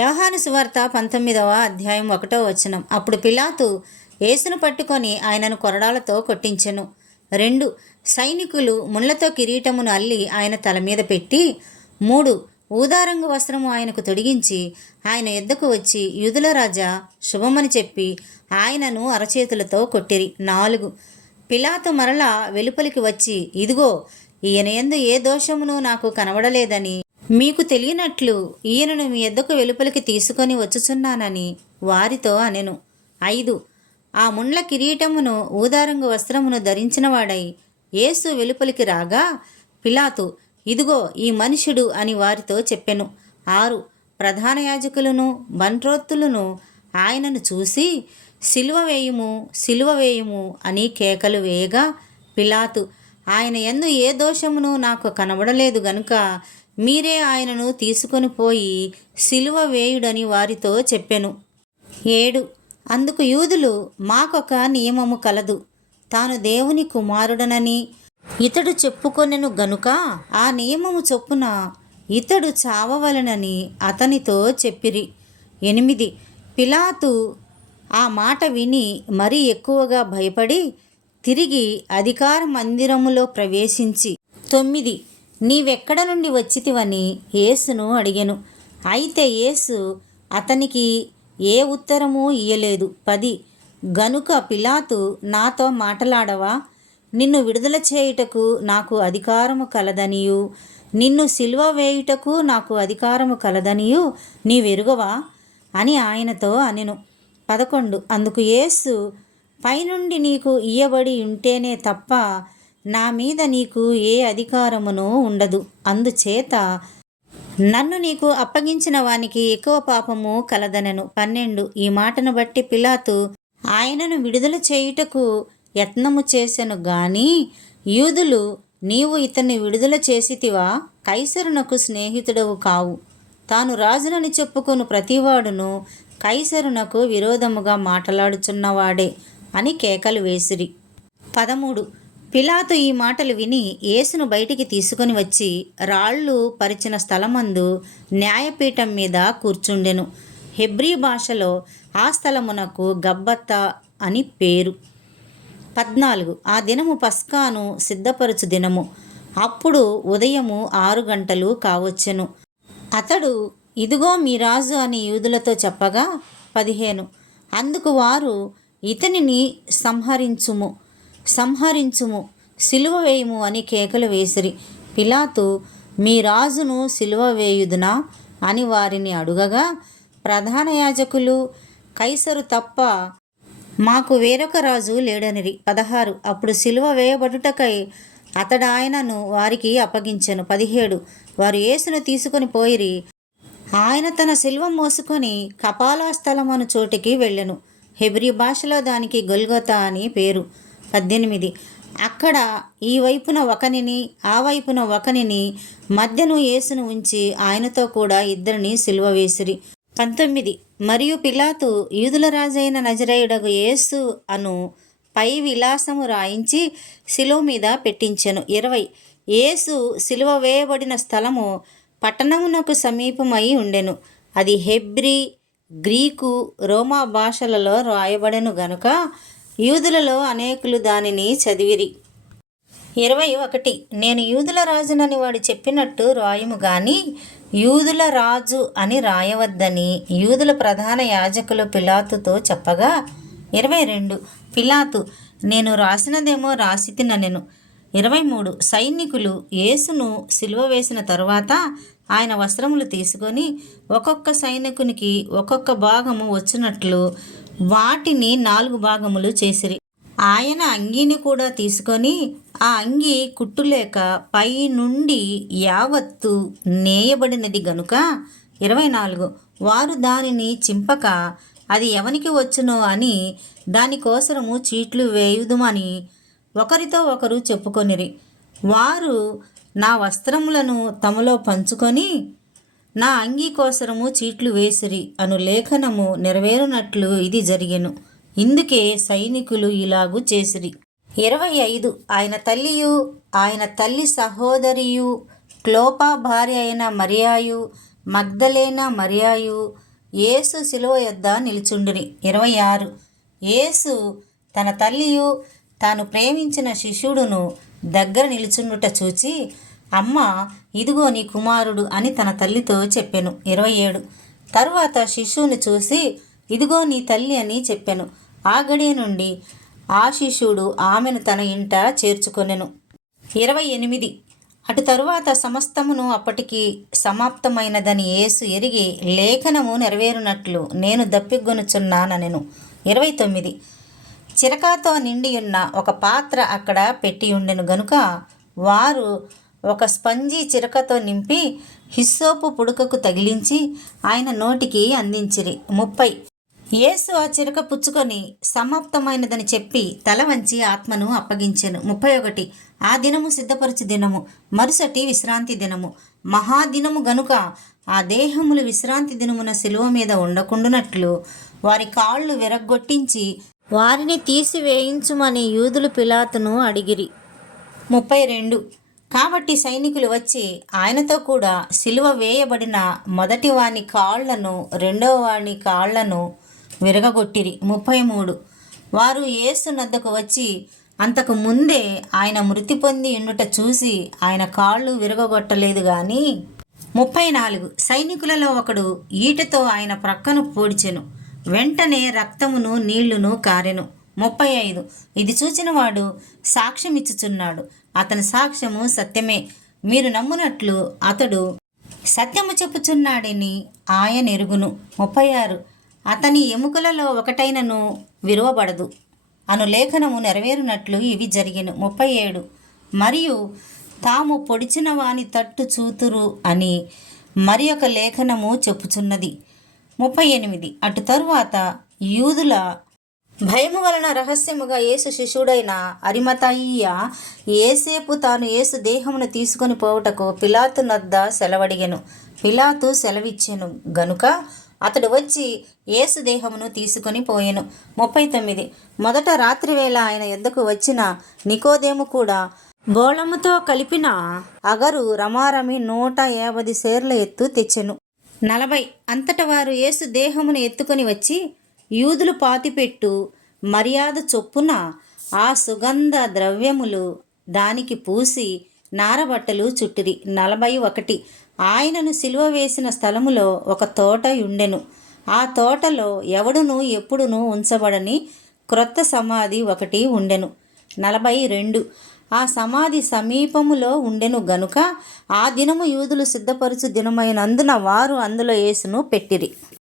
యోహాను సువార్త 19వ అధ్యాయం 1వ వచనం. అప్పుడు పిలాతు యేసును పట్టుకొని ఆయనను కొరడాలతో కొట్టించెను. 2 సైనికులు ముళ్ళతో కిరీటమును అల్లి ఆయన తల మీద పెట్టి 3 ఊదారంగు వస్త్రము ఆయనకు తొడిగించి ఆయన యొద్దకు వచ్చి యూదుల రాజా శుభమని చెప్పి ఆయనను అరచేతులతో కొట్టిరి. 4 పిలాతు మరలా వెలుపలికి వచ్చి ఇదిగో ఈయన యందు ఏ దోషమును నాకు కనబడలేదని మీకు తెలియనట్లు ఈయనను మీ యొద్దకు వెలుపలికి తీసుకొని వచ్చుచున్నానని వారితో అనెను. 5 ఆ ముండ్ల కిరీటమును ఊదారంగు వస్త్రమును ధరించినవాడై యేసు వెలుపలికి రాగా పిలాతు ఇదిగో ఈ మనుషుడు అని వారితో చెప్పెను. 6 ప్రధాన యాజకులను బంట్రోత్తులను ఆయనను చూసి సిలువ వేయుము సిలువ వేయుము అని కేకలు వేయగా పిలాతు ఆయన యందు ఏ దోషమును నాకు కనబడలేదు గనుక మీరే ఆయనను తీసుకొని పోయి సిలువ వేయుడని వారితో చెప్పెను. 7 అందుకు యూదులు మాకొక నియమము కలదు, తాను దేవుని కుమారుడనని ఇతడు చెప్పుకొనెను గనుక ఆ నియమము చొప్పున ఇతడు చావవలెనని అతనితో చెప్పిరి. 8 పిలాతు ఆ మాట విని మరీ ఎక్కువగా భయపడి తిరిగి అధికార మందిరములో ప్రవేశించి 9 నీవెక్కడ నుండి వచ్చితివని యేసును అడిగెను. అయితే యేసు అతనికి ఏ ఉత్తరము ఇయ్యలేదు. 10 గనుక పిలాతు నాతో మాటలాడవా, నిన్ను విడుదల చేయుటకు నాకు అధికారము కలదనియు నిన్ను సిలువ వేయుటకు నాకు అధికారము కలదనియు నీవెరుగవా అని ఆయనతో అనెను. 11 అందుకు యేసు పైనుండి నీకు ఇయ్యబడి ఉంటేనే తప్ప నా మీద నీకు ఏ అధికారమును ఉండదు. అందుచేత నన్ను నీకు అప్పగించిన వానికి ఎక్కువ పాపము కలదనెను. 12 ఈ మాటను బట్టి పిలాతు ఆయనను విడుదల చేయుటకు యత్నము చేసెను గాని యూదులు నీవు ఇతన్ని విడుదల చేసితివా, కైసరునకు స్నేహితుడవు కావు, తాను రాజునని చెప్పుకొను ప్రతివాడును కైసరునకు విరోధముగా మాట్లాడుచున్నవాడే అని కేకలు వేసిరి. 13 పిలాతు ఈ మాటలు విని యేసును బయటికి తీసుకొని వచ్చి రాళ్ళు పరిచిన స్థలమందు న్యాయపీఠం మీద కూర్చుండెను. హెబ్రీ భాషలో ఆ స్థలమునకు గబ్బత్తా అని పేరు. 14 ఆ దినము పస్కాను సిద్ధపరచు దినము. అప్పుడు ఉదయము 6 గంటలు కావచ్చెను. అతడు ఇదిగో మీ రాజు అని యూదులతో చెప్పగా 15 అందుకు వారు ఇతనిని సంహరించుము సిలువ వేయుము అని కేకలు వేసిరి. పిలాతు మీ రాజును సిలువ వేయుదునా అని వారిని అడుగగా ప్రధాన యాజకులు కైసరు తప్ప మాకు వేరొక రాజు లేడనిరి. 16 అప్పుడు సిలువ వేయబడుటకై అతడు ఆయనను వారికి అప్పగించెను. 17 వారు యేసును తీసుకొని పోయిరి. ఆయన తన సిలువ మోసుకొని కపాలస్థలమను చోటికి వెళ్ళెను. హెబ్రీ భాషలో దానికి గొల్గొతా అని పేరు. 18 అక్కడ ఈ వైపున ఒకనిని ఆ వైపున ఒకనిని మధ్యను యేసును ఉంచి ఆయనతో కూడా ఇద్దరిని సిలువ వేసిరి. 19 మరియు పిలాతు యూదుల రాజైన నజరేయుడగు యేసు అను పై విలాసము రాయించి సిలువ మీద పెట్టించెను. 20 యేసు సిలువ వేయబడిన స్థలము పట్టణమునకు సమీపమై ఉండెను. అది హెబ్రీ, గ్రీకు, రోమా భాషలలో రాయబడెను గనుక యూదులలో అనేకులు దానిని చదివిరి. 21 నేను యూదుల రాజునని వాడు చెప్పినట్టు రాయుము గాని యూదుల రాజు అని రాయవద్దని యూదుల ప్రధాన యాజకులు పిలాతుతో చెప్పగా 22 పిలాతు నేను రాసినదేమో రాసితినెను. 23 సైనికులు యేసును సిలువ వేసిన తరువాత ఆయన వస్త్రములు తీసుకొని ఒక్కొక్క సైనికునికి ఒక్కొక్క భాగము వచ్చినట్లు వాటిని 4 భాగములు చేసిరి. ఆయన అంగీని కూడా తీసుకొని ఆ అంగీ కుట్టులేక పై నుండి యావత్తు నేయబడినది గనుక 24 వారు దానిని చింపక అది ఎవనికి వచ్చునో అని దానికోసరము చీట్లు వేయుదుమని ఒకరితో ఒకరు చెప్పుకొనిరి. వారు నా వస్త్రములను తమలో పంచుకొని నా అంగీ కోసరము చీట్లు వేసిరి అను లేఖనము నెరవేరునట్లు ఇది జరిగెను. ఇందుకే సైనికులు ఇలాగు చేసిరి. 25 ఆయన తల్లియు ఆయన తల్లి సహోదరియు క్లోపా భార్య అయిన మరియాయు మగ్దలేన మరియాయు యేసు శిలువ యొద్ద నిలుచుండిరి. 26. యేసు తన తల్లియు తాను ప్రేమించిన శిష్యుడును దగ్గర నిలుచుండుట చూచి, అమ్మ, ఇదిగో నీ కుమారుడు అని తన తల్లితో చెప్పెను. 27. తరువాత శిష్యుని చూసి, ఇదిగో నీ తల్లి అని చెప్పెను. ఆ గడియ నుండి ఆ శిష్యుడు ఆమెను తన ఇంట చేర్చుకొనెను. 28. అటు తరువాత సమస్తమును అప్పటికి సమాప్తమైనదని యేసు ఎరిగి లేఖనము నెరవేరునట్లు నేను దప్పిగొనుచున్నానెను. 29. చిరకాతో నిండియున్న ఒక పాత్ర అక్కడ పెట్టియుండెను గనుక వారు ఒక స్పంజి చిరకతో నింపి హిస్సోపు పుడకకు తగిలించి ఆయన నోటికి అందించిరి. 30. యేసు ఆ చిరక పుచ్చుకొని సమాప్తమైనదని చెప్పి తల వంచి ఆత్మను అప్పగించెను. 31. ఆ దినము సిద్ధపరచు దినము, మరుసటి విశ్రాంతి దినము, మహాదినము గనుక ఆ దేహములు విశ్రాంతి దినమున శిలువ మీద ఉండకుండునట్లు వారి కాళ్ళు విరగ్గొట్టించి వారిని తీసివేయించుమని యూదులు పిలాతును అడిగిరి. 32. కాబట్టి సైనికులు వచ్చి ఆయనతో కూడా సిలువ వేయబడిన మొదటి వాని కాళ్లను రెండవ వాని కాళ్లను విరగగొట్టిరి. 33. వారు యేసు నద్దకు వచ్చి అంతకు ముందే ఆయన మృతి పొంది ఉండుట చూసి ఆయన కాళ్ళు విరగగొట్టలేదు గాని 34. సైనికులలో ఒకడు ఈటతో ఆయన ప్రక్కను పొడిచెను. వెంటనే రక్తమును నీళ్లును కారెను. 35. ఇది చూచిన వాడు సాక్ష్యమిచ్చుచున్నాడు. అతని సాక్ష్యము సత్యమే. మీరు నమ్మునట్లు అతడు సత్యము చెప్పుచున్నాడని ఆయన ఎరుగును. 36. అతని ఎముకలలో ఒకటైనను విరువబడదు అను లేఖనము నెరవేరునట్లు ఇవి జరిగెను. 37. మరియు తాము పొడిచిన వాని తట్టు చూతురు అని మరి ఒక లేఖనము చెప్పుచున్నది. 38. అటు తరువాత యూదుల భయము వలన రహస్యముగా యేసు శిష్యుడైన అరిమతయియ ఏసేపు తాను యేసు దేహమును తీసుకొని పోవుటకు పిలాతు నద్ద సెలవడిగెను. పిలాతు సెలవిచ్చెను గనుక అతడు వచ్చి యేసు దేహమును తీసుకొని పోయెను. 39. మొదట రాత్రివేళ ఆయన యొద్దకు వచ్చిన నికోదేము కూడా బోళముతో కలిపిన అగరు రమారమి 150 సేర్ల ఎత్తు తెచ్చెను. 40. అంతట వారు యేసు దేహమును ఎత్తుకొని వచ్చి యూదులు పాతిపెట్టు మర్యాద చొప్పున ఆ సుగంధ ద్రవ్యములు దానికి పూసి నారబట్టలు చుట్టిరి. 41. ఆయనను సిలువ వేసిన స్థలములో ఒక తోట ఉండెను. ఆ తోటలో ఎవడును ఎప్పుడునూ ఉంచబడని క్రొత్త సమాధి ఒకటి ఉండెను. 42. ఆ సమాధి సమీపములో ఉండెను గనుక ఆ దినము యూదులు సిద్ధపరచు దినమైనందున వారు అందులో యేసును పెట్టిరి.